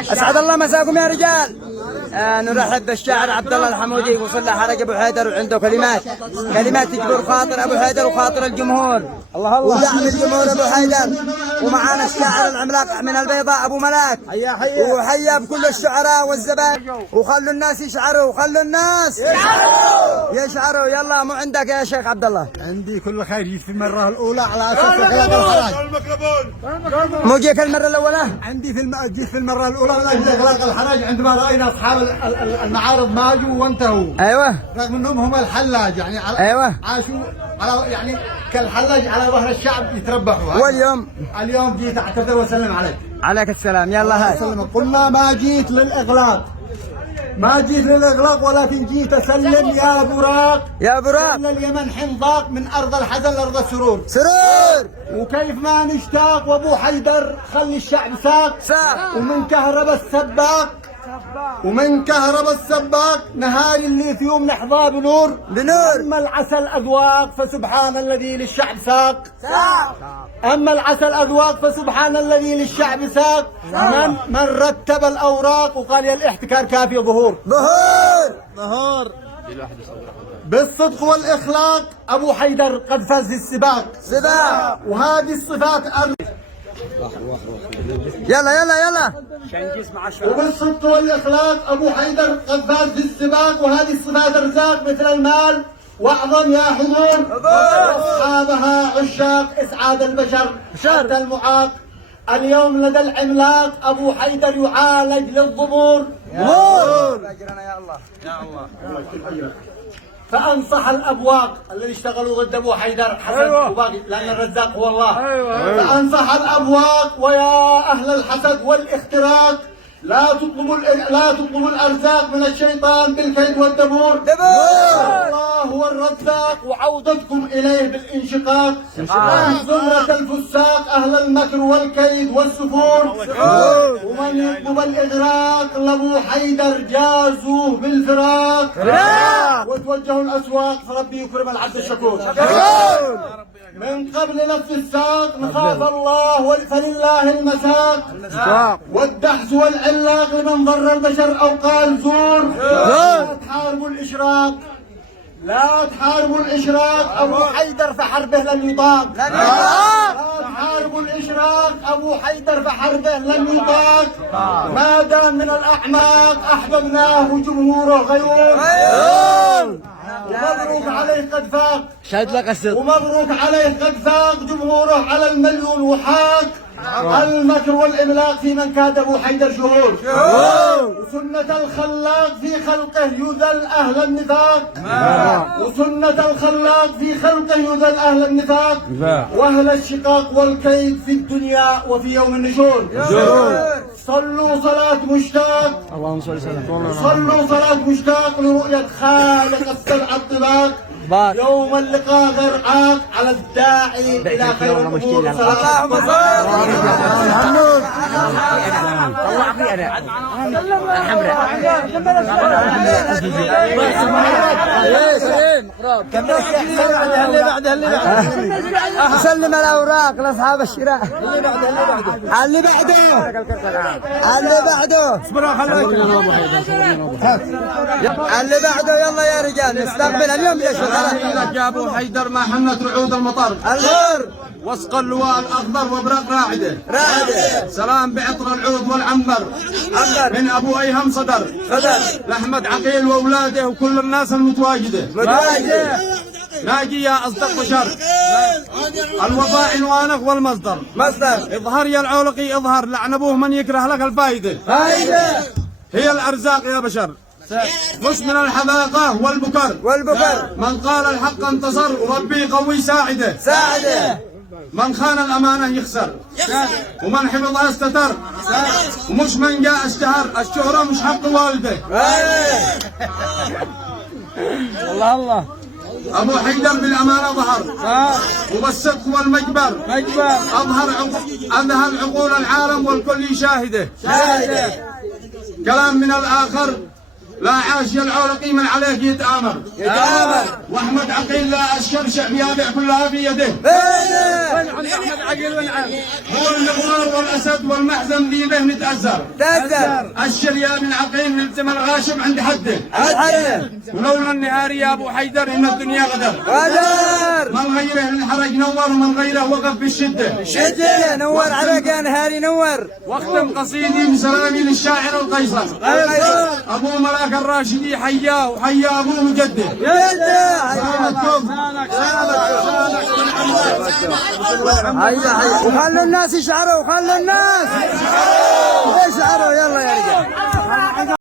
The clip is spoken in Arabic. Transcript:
اسعد الله مساكم يا رجال. نرحب بالشاعر عبد الله الحمودي، وصل له حرج ابو حيدر وعنده كلمات تجبر خاطر ابو حيدر وخاطر الجمهور. الله ودعم الجمهور ابو حيدر. ومعانا الشاعر العملاق من البيضاء ابو ملاك. وحيا بكل الشعراء والزبائن، وخلوا الناس يشعروا، خلوا الناس يشعروا. يلا مو عندك يا شيخ عبد الله؟ عندي كل خير. جيت في المره الاولى على اساس اغلاق الحراج. مو جيك المره الاولى؟ عندي جيت في المره الاولى من اجل اغلاق الحراج عندما راينا اصحاب المعارض ما اجوا وانتهوا. ايوه. رغم انهم هم الحلاج يعني ايوه عاشوا على يعني كالحلاج على ظهر الشعب يتربحوا. اليوم جيت اعتذر واسلم عليك. عليك السلام. يلا هاي. قلنا ما جيت للاغلاق، ما جيت للإغلاق، ولكن جيت أسلم يا براق. يا براق إن اليمن حنضاق من أرض الحزن لأرض السرور. سرور. وكيف ما نشتاق وأبو حيدر خلي الشعب ساق. ومن كهرب السباق نهاري الليثيوم نحظى بنور. أما العسل أذواق فسبحان الذي للشعب ساق. أما العسل أذواق فسبحان الذي للشعب ساق. من رتب الأوراق وقال يا الاحتكار كافي ظهور. بالصدق والإخلاق أبو حيدر قد فاز في السباق. وهذه الصفات يلا وبالصدق والإخلاق أبو حيدر قد فاز في السباق، وهذه الصفات أرزاق مثل المال واعظم يا حضور. أصحابها عشاق إسعاد البشر حتى المعاق. اليوم لدى العملاق أبو حيدر يعالج للضمور. فأنصح الأبواق الذي اشتغلوا ضد أبو حيدر حسد وباقي، لأن الرزاق هو الله. فأنصح الأبواق ويا أهل الحسد والاختراق، لا تطلبوا الأرزاق من الشيطان بالكيد والدبور. الله هو الرزاق وعودتكم إليه بالانشقاق. زمرة الفساق أهل المكر والكيد والسفور. ومن يطلب الإغراق لأبو حيدر جازوه بالفراق. وتوجهوا الأسواق فربي يكرم العبد الشكور. من قبل لف الساق نخاف الله فلله المساق. والدحس والعلاق لمن ضر البشر أو قال زور. لا تحاربوا الإشراق، لا تحاربوا الإشراق أبو حيدر فحربه لن يطاق. لا تحاربوا الإشراق أبو حيدر فحربه لن يطاق. ما دام من الأعماق أحببناه جمهوره غيور. ومبروك عليه قد فاق. ومبروك عليه قد فاق جمهوره على المليون وحاق. المكر والإملاق في من كاد أبو حيدر شهور. وسنة الخلاق في خلقه يذل أهل النفاق. وسنة الخلاق في خلقه يذل أهل النفاق. وأهل الشقاق والكيد في الدنيا وفي يوم النشور. صلوا صلاة مشتاق. اللهم صل وسلم. صلوا صلاة مشتاق لرؤية خالق السبع الطباق. يوم اللقاء غير عاق على الداعي إلى خير الأمور. اللهم صل. سلم الأوراق لأصحاب الشراء. اللي بعده يلا يا رجال نستقبل اليوم يا شباب. يا ابو حيدر ما حملت رعود المطر الغر وسق اللواء الاخضر وابرق راعده. سلام بعطر العود والعنبر من ابو ايهم صدر لاحمد عقيل واولاده وكل الناس المتواجده. ناجي يا اصدق بشر الوفاء عنوانك والمصدر. اظهر يا العولقي اظهر، لعن ابوه من يكره لك الفايده. هي الارزاق يا بشر مش من الحماقة والبكر. من قال الحق انتصر وربي قوي ساعده. من خان الأمانة يخسر ومن حفظها استتر. ومش من جاء اشتهر، الشهرة مش حق والده. الله أبو حيدر بالأمانة ظهر وبالصدق والمجبر أظهر عقول العالم والكل يشاهده. كلام من الآخر لا عاش يلعور قيما عليك يتآمر واحمد عقيل لا الشرشع يابع كلها في يده احمد عقيل ونعم هو النغار والاسد والمحزن ذي به نتأزر الشريان من عقيل نلزم الغاشم عند حده ولولا النهاري يا ابو حيدر ان الدنيا غدر من غيره للحرج نور ومن غيره وقف بالشده نور عليك يا نهاري نور. واختم قصيدي بسلامي للشاعر القيصر ابو ملاك الراشدي حياه وحيا ابوه وجده وخلوا الناس يشعروا وخلوا الناس يشعروا. يلا يا رجال.